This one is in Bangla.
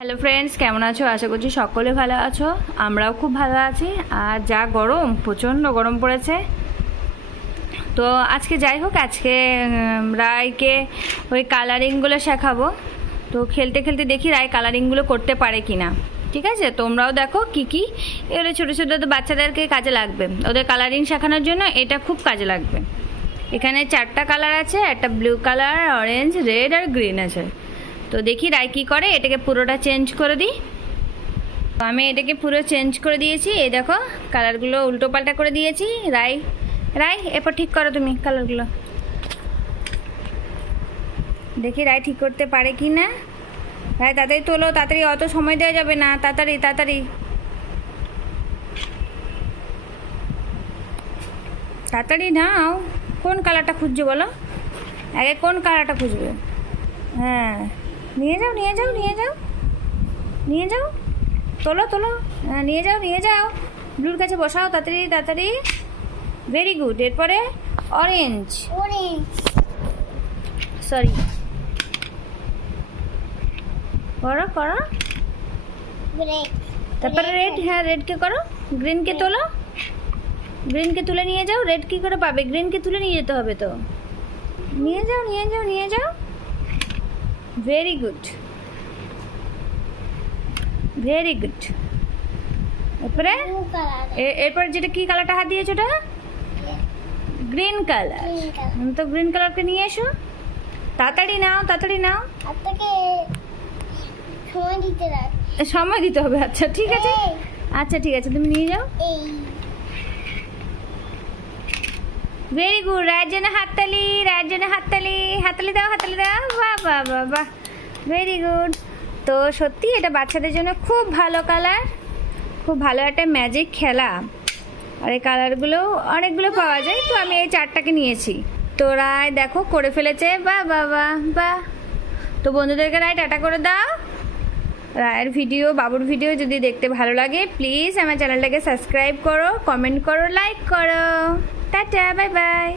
হ্যালো ফ্রেন্ডস কেমন আছো? আশা করছি সকলে ভালো আছো। আমরাও খুব ভালো আছি। আর যা গরম, প্রচণ্ড গরম পড়েছে। তো আজকে যাই হোক, আজকে রায়কে ওই কালারিংগুলো শেখাবো। তো খেলতে খেলতে দেখি রায় কালারিংগুলো করতে পারে কি না ঠিক আছে? তোমরাও দেখো কি কি এগুলো ছোটো ছোটো তো বাচ্চাদেরকে কাজে লাগবে। ওদের কালারিং শেখানোর জন্য এটা খুব কাজে লাগবে। এখানে চারটা কালার আছে, একটা ব্লু কালার অরেঞ্জ রেড আর গ্রিন আছে। তো দেখি রায় কী করে, এটাকে পুরোটা চেঞ্জ করে দিই। তো আমি এটাকে পুরো চেঞ্জ করে দিয়েছি, এই দেখো কালারগুলো উল্টো পাল্টা করে দিয়েছি। রাই রাই, এরপর ঠিক করো তুমি কালারগুলো দেখি রায় ঠিক করতে পারে কি না। রায় তাড়াতাড়ি তোলো, তাড়াতাড়ি, অত সময় দেওয়া যাবে না, তাড়াতাড়ি তাড়াতাড়ি। তাড়াতাড়ি নাও, কোন কালারটা খুঁজছো বলো? আগে কোন কালারটা খুঁজবে? হ্যাঁ। নিয়ে যাও নিয়ে যাও নিয়ে যাও। নিয়ে যাও। তোলো তোলো। হ্যাঁ নিয়ে যাও নিয়ে যাও। ব্লুর কাছে বসাও তাড়াতাড়ি তাড়াতাড়ি। ভেরি গুড এরপরে অরেঞ্জ orange, সরি করো করো। তারপরে রেড হ্যাঁ রেডকে করো। গ্রিনকে তোলো। গ্রিনকে তুলে নিয়ে যাও। রেড কি করে পাবে? গ্রিনকে তুলে নিয়ে যেতে হবে তো। নিয়ে যাও নিয়ে যাও নিয়ে যাও। Very good very good blue এরপর যেটা কি কালারটা হাত দিয়েছ ওটা? গ্রিন কালার green তো গ্রিন কালারকে নিয়ে এসো। তাড়াতাড়ি নাও তাড়াতাড়ি নাও। সময় দিতে হবে আচ্ছা ঠিক আছে। আচ্ছা ঠিক আছে তুমি নিয়ে যাও। ভেরি গুড রায়ের জন্য হাততালি রায়ের জন্য হাততালি। হাততালি দাও হাততালি দাও। বাহ বাহ ভেরি গুড তো সত্যি এটা বাচ্চাদের জন্য খুব ভালো কালার খুব ভালো একটা ম্যাজিক খেলা। আর এই কালারগুলো অনেকগুলো পাওয়া যায়, তো আমি এই চারটাকে নিয়েছি। তো রায় দেখো, করে ফেলেছে বাহ বাবা বাহ তো বন্ধুদেরকে রায়, টাটা করে দাও। রায়ের ভিডিও বাবুর ভিডিও যদি দেখতে ভালো লাগে প্লিজ আমার চ্যানেলটাকে সাবস্ক্রাইব করো কমেন্ট করো লাইক করো। Tata bye bye